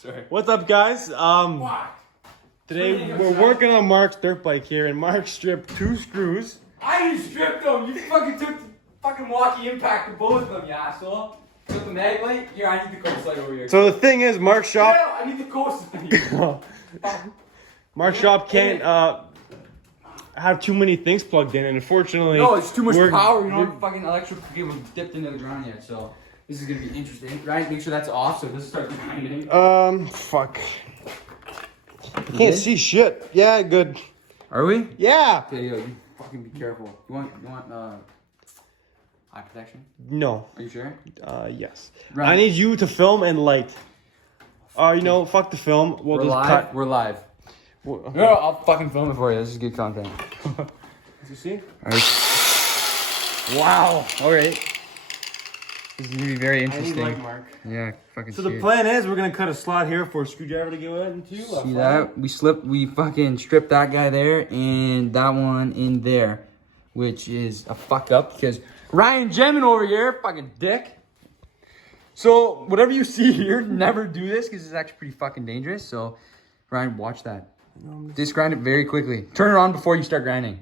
Sorry. What's up, guys? Today we're working on Mark's dirt bike here, and Mark stripped 2 screws. I didn't strip them. You fucking took the fucking Milwaukee Impact of both of them, you asshole. Took the mag light. Here, I need the coast light over here. So the thing is, Mark's shop. Yeah, I need the coast light. Mark's shop can't have too many things plugged in, and unfortunately, No, it's too much power. You know, fucking electrical cable dipped into the ground yet, so this is gonna be interesting. Right? Make sure that's off so it doesn't start grinding. Fuck. I can't see shit. Yeah, good. Are we? Yeah. Okay, yo, you fucking be careful. You want eye protection? No. Are you sure? Yes. Right. I need you to film and light. You know, fuck the film. We'll We're just live. cut. We're live. We'll- No, I'll fucking film it for you. This is good content. You see? Alright. Wow. Alright. This is gonna be very I need interesting. light, Mark. Yeah, fucking So shit. the plan is we're gonna cut a slot here for a screwdriver to go into. See that? We fucking stripped that guy there and that one in there. Which is a fucked up because Ryan Gemin over here, fucking dick. So whatever you see here, never do this because it's actually pretty fucking dangerous. So Ryan, watch that. Just grind it very quickly. Turn it on before you start grinding.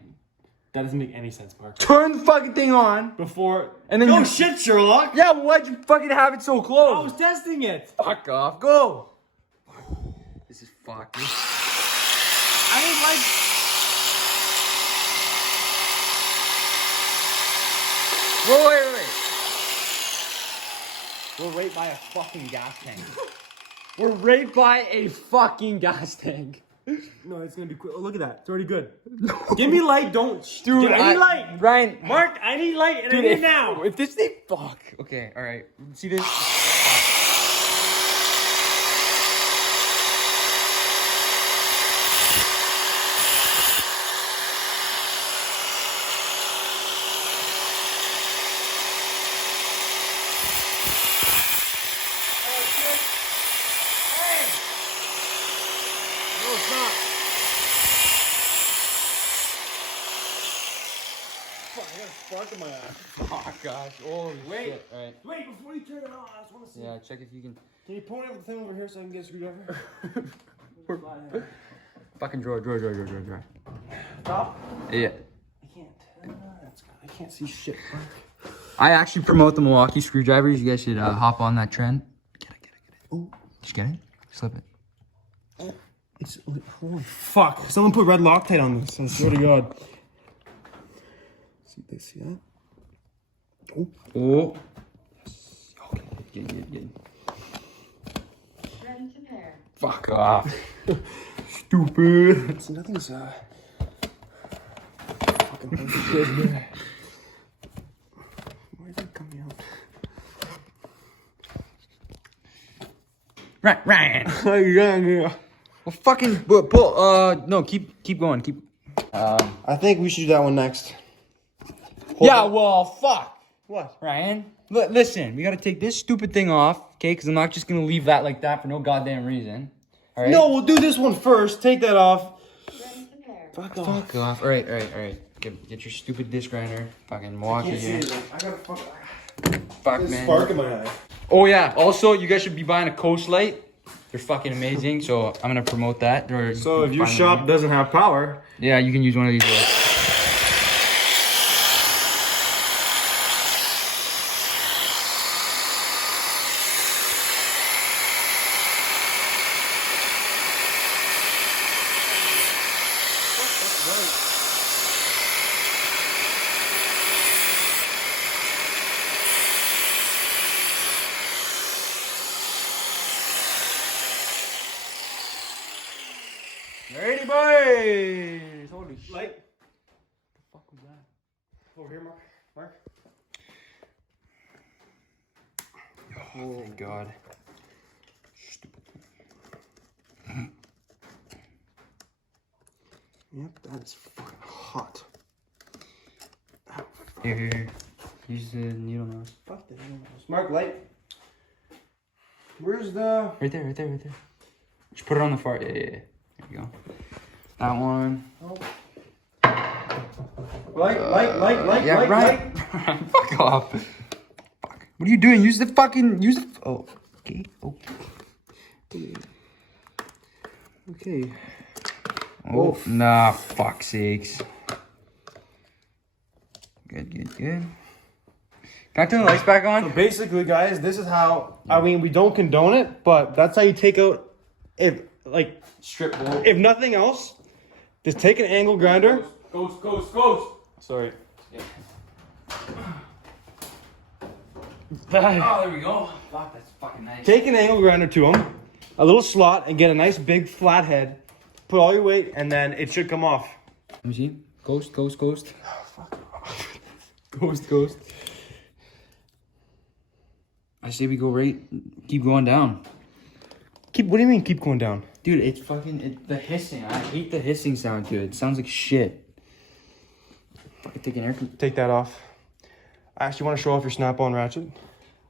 That doesn't make any sense, Mark. Turn the fucking thing on. Before And then no you- shit, Sherlock. Yeah, why'd you fucking have it so I close? was testing it. Fuck off. Go. This is fucked. I didn't like. Wait. We're right by a fucking gas tank. We're right by a fucking gas tank. No, it's gonna be quick. Oh, look at that. It's already good. Give me light. Don't. Dude, I need light. Ryan. Mark, I need light, and Dude, I need if, it now. if this thing, fuck. Okay, all right. See this? No, it's not. Fuck, I got a spark in my eye. Oh gosh. Holy Wait. shit. All right. Wait, before you turn it on, I just want to see. Yeah, check if you can. Can you point everything over here so I can get a screwdriver? Fucking drawer. Stop. Yeah. I can't. That's good. I can't see shit. I actually promote the Milwaukee screwdrivers. You guys should hop on that trend. Get it. Oh, Did you get it? Slip it. it's holy fuck! Someone put red Loctite on this. I swear to God. See that? Oh. Get. Ready to pair. Fuck off. Stupid. It's nothing's fucking shit. Why is it coming out? Ryan. Yeah. Well, fucking. No, keep going. I think we should do that one next. Yeah. Well, fuck. What? Ryan, listen. We gotta take this stupid thing off, okay? Because I'm not just gonna leave that like that for no goddamn reason. All right. No, we'll do this one first. Take that off. Ready to pair. Fuck off. Fuck off. All right. Get your stupid disc grinder. Fucking Milwaukee here. I got a Fuck, man. spark in my eye. Oh yeah. Also, you guys should be buying a Coast Light. They're fucking amazing. So I'm gonna promote that. So if your shop doesn't have power, yeah, you can use one of these. ready, boys. Holy shit. Light. The fuck was that? Over here, Mark. Oh god. Stupid. Yep, that is fucking hot. Ow, Here. Use the needle nose. fuck the hell. Mark, light. Where's the? Right there. Just put it on the far. Yeah. There you go. That one. Light. Yeah, right. Fuck off. Fuck. What are you doing? Use the. Oh. Okay. Okay. Oh, nah, fuck sakes. Good. Can I turn the lights back So on? basically, guys, this is how. I mean, we don't condone it, but that's how you take out. If like, Strip bolt. if nothing else, just take an angle grinder. Ghost. Sorry. Oh, there we go. Fuck, that's fucking nice. Take an angle grinder to them, a little slot, and get a nice big flat head. Put all your weight, and then it should come off. Let me see. Ghost. Ghost. I say we go right. Keep going down. What do you mean keep going down? Dude, it's fucking the hissing. I hate the hissing sound to it. It sounds like shit. Fucking take an air. Take that off. I actually want to show off your snap-on ratchet.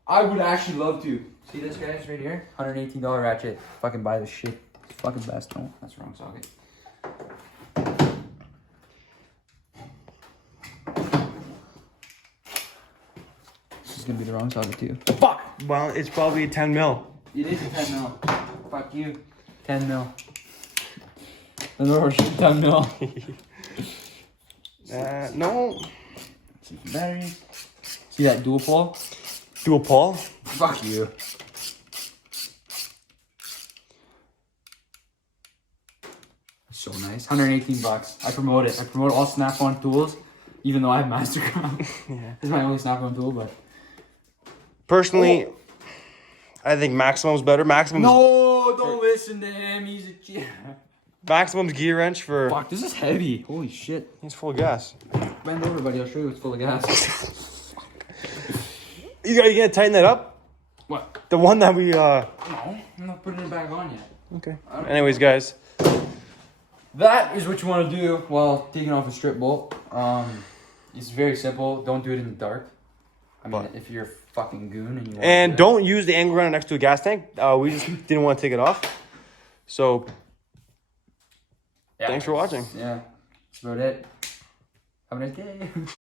I would actually love to. See this guys right here? $118 ratchet. Fucking buy this shit. It's fucking best. Oh, that's the wrong socket. This is gonna be the wrong socket too. Fuck! Well, it's probably a 10 mil. It is a 10 mil. Fuck you. 10 mil. Another 10 mil. No. See the battery. See that dual pole? Dual Paul. Fuck you. So nice. $118. I promote it. I promote all Snap-on tools, even though I have Mastercraft. Yeah. This is my only Snap-on tool, but Personally, I think Maximum's better. no, don't listen to him. He's a kid. Maximum's gear wrench for. Fuck, this is heavy. Holy shit. He's full of gas. Bend over, buddy. I'll show you what's full of gas. You gonna tighten that up? What? The one that we. No, I'm not putting it back on yet. Okay. Anyways, guys. That is what you want to do while taking off a strip bolt. It's very simple. Don't do it in the dark. I mean, if you're a fucking goon and you want And to do it. don't use the angle grinder next to a gas tank. We just didn't want to take it off. So, Yeah, thanks for watching. Yeah, that's about it. Have a nice day.